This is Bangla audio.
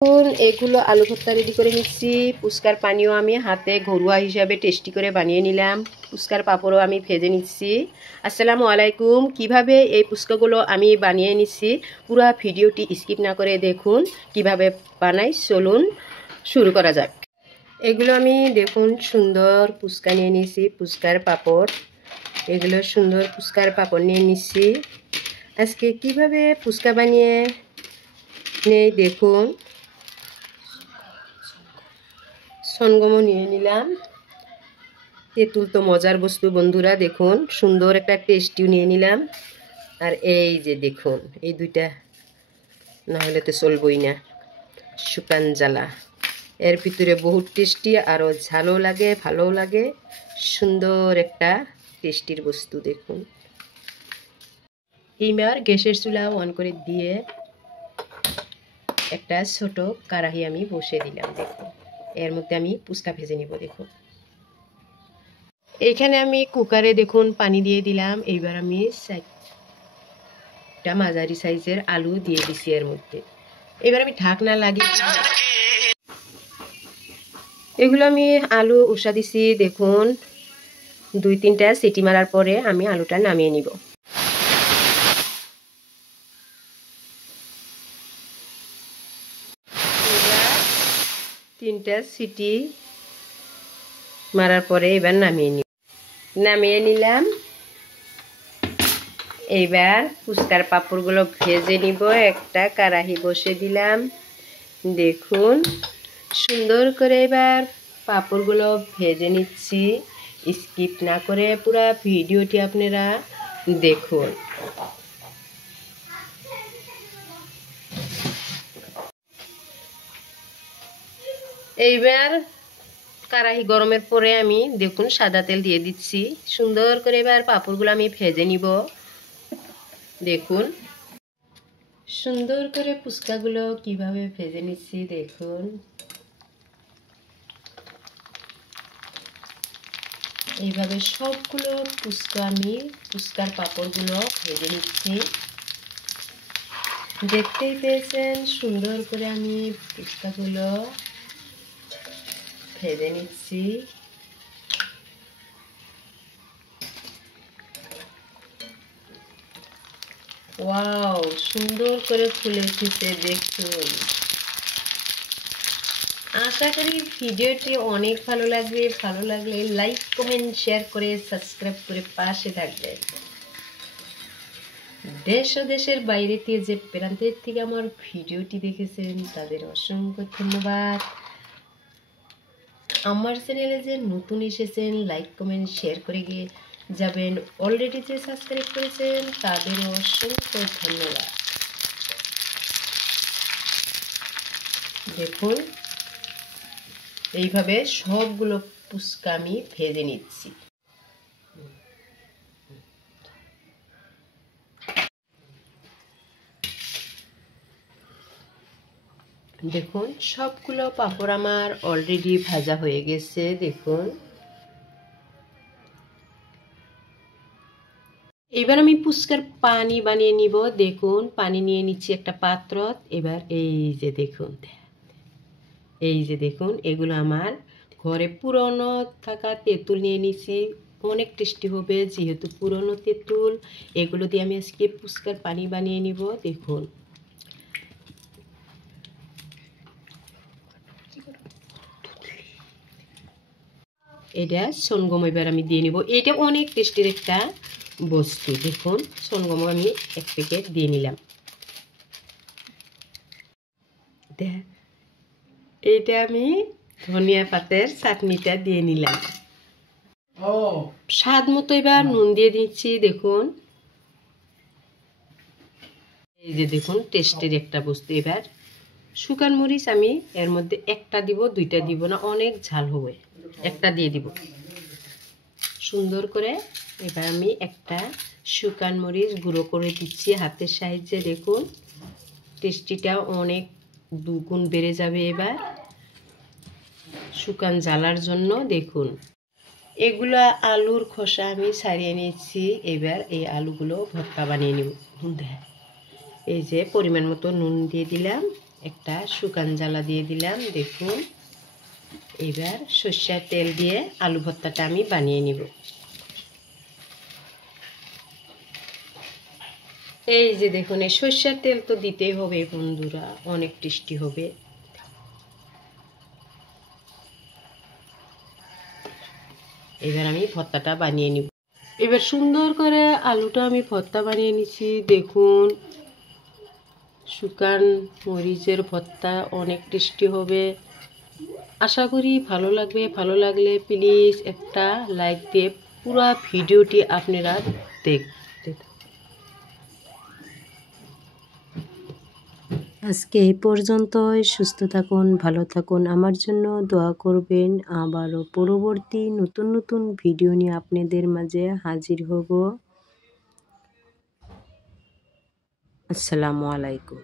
এগুলো আলু ভর্তা রেডি করে নিচ্ছি। ফুচকার পানিও আমি হাতে ঘরোয়া হিসাবে টেস্টি করে বানিয়ে নিলাম। ফুচকার পাঁপড়ও আমি ভেজে নিচ্ছি। আসসালামু আলাইকুম। কিভাবে এই ফুচকাগুলো আমি বানিয়ে নিচ্ছি পুরো ভিডিওটি স্কিপ না করে দেখুন কিভাবে বানাই। চলুন শুরু করা যাক। এগুলো আমি দেখুন সুন্দর ফুচকা নিয়ে নিচ্ছি, ফুচকার পাঁপড়। এগুলো সুন্দর ফুচকার পাঁপড় নিয়ে নিচ্ছি। আজকে কিভাবে ফুচকা বানিয়ে নেই দেখুন। সনগমও নিয়ে নিলাম। তেঁতুল তো মজার বস্তু বন্ধুরা, দেখুন সুন্দর একটা টেস্টিও নিয়ে নিলাম। আর এই যে দেখুন এই দুইটা না হলে তো চলবই না, শুকান জ্বালা। এর ভিতরে বহুত টেস্টি, আরও ঝালও লাগে, ভালোও লাগে। সুন্দর একটা টেস্টির বস্তু দেখুন। এইবার গ্যাসের চুলা অন করে দিয়ে একটা ছোট কড়াই আমি বসিয়ে দিলাম। দেখুন এর মধ্যে আমি ফুচকা ভেজে নিব। দেখুন এইখানে আমি কুকারে দেখুন পানি দিয়ে দিলাম। এইবার আমি একটা মাঝারি সাইজের আলু দিয়ে দিছি এর মধ্যে। এবার আমি ঢাকনা লাগিয়ে এগুলো আমি আলু উষা দিছি। দেখুন 2-3টা সিটি মারার পরে আমি আলুটা নামিয়ে নিব। তিনটা সিটি মারার পরে এবার নামিয়ে নিলাম। এইবার ফুচকার পাঁপড়গুলো ভেজে নিব। একটা কড়াই বসে দিলাম। দেখুন সুন্দর করে এবার পাঁপড়গুলো ভেজে নিচ্ছি। স্কিপ না করে পুরো ভিডিওটি আপনারা দেখুন। এইবার কড়াই গরমের পরে আমি দেখুন সাদা তেল দিয়ে দিচ্ছি। সুন্দর করে এবার পাঁপড়গুলো আমি ভেজে নিব। দেখুন সুন্দর করে ফুচকাগুলো কিভাবে ভেজে নিচ্ছি দেখুন। এইভাবে সবগুলো ফুচকা আমি ফুচকার পাঁপড়গুলো ভেজে নিচ্ছি। দেখতেই পেয়েছেন সুন্দর করে আমি ফুচকাগুলো ভেজে নিচ্ছি। ওয়াও সুন্দর করে ফুলে উঠেছে দেখুন। আশা করি ভিডিওটি অনেক ভালো লাগবে। ভালো লাগলে লাইক কমেন্ট শেয়ার করে সাবস্ক্রাইব করে পাশে থাকবেন। দেশ ও দেশের বাইরেতে যে প্রান্তের থেকে আমার ভিডিওটি দেখেছেন তাদের অসংখ্য ধন্যবাদ। আমার চ্যানেলে যে নতুন এসেছেন লাইক কমেন্ট শেয়ার করে গিয়ে যাবেন। অলরেডি যে সাবস্ক্রাইব করেছেন তাদের অসংখ্য ধন্যবাদ। দেখুন এইভাবে সবগুলো ফুচকা আমি ভেজে নিচ্ছি। দেখুন সবগুলো পাঁপড় আমার অলরেডি ভাজা হয়ে গেছে। দেখুন এবার আমি ফুচকার পানি বানিয়ে নিব। দেখুন পানি নিয়ে নিচ্ছি একটা পাত্র। এবার এই যে দেখুন এগুলো আমার ঘরে পুরনো থাকা তেঁতুল নিয়ে নিচ্ছি। অনেক টেস্টি হবে যেহেতু পুরনো তেঁতুল। এগুলো দিয়ে আমি আজকে ফুচকার পানি বানিয়ে নিব। দেখুন এটা সনগম এবার আমি দিয়ে নিব। এটা অনেক টেস্টির একটা বস্তু। দেখুন সনগম আমি এক প্যাকেট দিয়ে নিলাম। এইটা আমি ধনিয়া পাতের চাটনিটা দিয়ে নিলাম। স্বাদ মতো এবার নুন দিয়ে দিচ্ছি। দেখুন এই যে দেখুন টেস্টের একটা বস্তু। এবার শুকান মরিচ আমি এর মধ্যে একটা দিব, 2টা দিব না, অনেক ঝাল হবে। একটা দিয়ে দিব সুন্দর করে। এবার আমি একটা শুকান মরিচ গুঁড়ো করে দিচ্ছি হাতের সাহায্যে। দেখুন টেস্টিটা অনেক 2 গুণ বেড়ে যাবে এবার শুকান জ্বালার জন্য। দেখুন এগুলা আলুর খোসা আমি ছাড়িয়ে নিচ্ছি। এবার এই আলুগুলো ভর্তা বানিয়ে নিব। এই যে পরিমাণ মতো নুন দিয়ে দিলাম। একটা শুকান জ্বালা দিয়ে দিলাম। দেখুন, এবার সর্ষের তেল দিয়ে আলু ভর্তাটা আমি বানিয়ে নিব। এই যে দেখুন, এই সর্ষের তেল তো দিতেই হবে বন্ধুরা, অনেক টেস্টি হবে। এবার আমি ভর্তাটা বানিয়ে নিব। এবার সুন্দর করে আলুটা আমি ভর্তা বানিয়ে নিছি। দেখুন, শুকান মরিচের ভর্তা অনেক টেস্টি হবে। আশা করি ভালো লাগবে। ভালো লাগলে প্লিজ একটা লাইক দিয়ে পুরো ভিডিওটি আপনারা দেখতে। আজকে এই পর্যন্তই। সুস্থ থাকুন, ভালো থাকুন, আমার জন্য দোয়া করবেন। আবারও পরবর্তী নতুন নতুন ভিডিও নিয়ে আপনাদের মাঝে হাজির হব। আসসালামু আলাইকুম।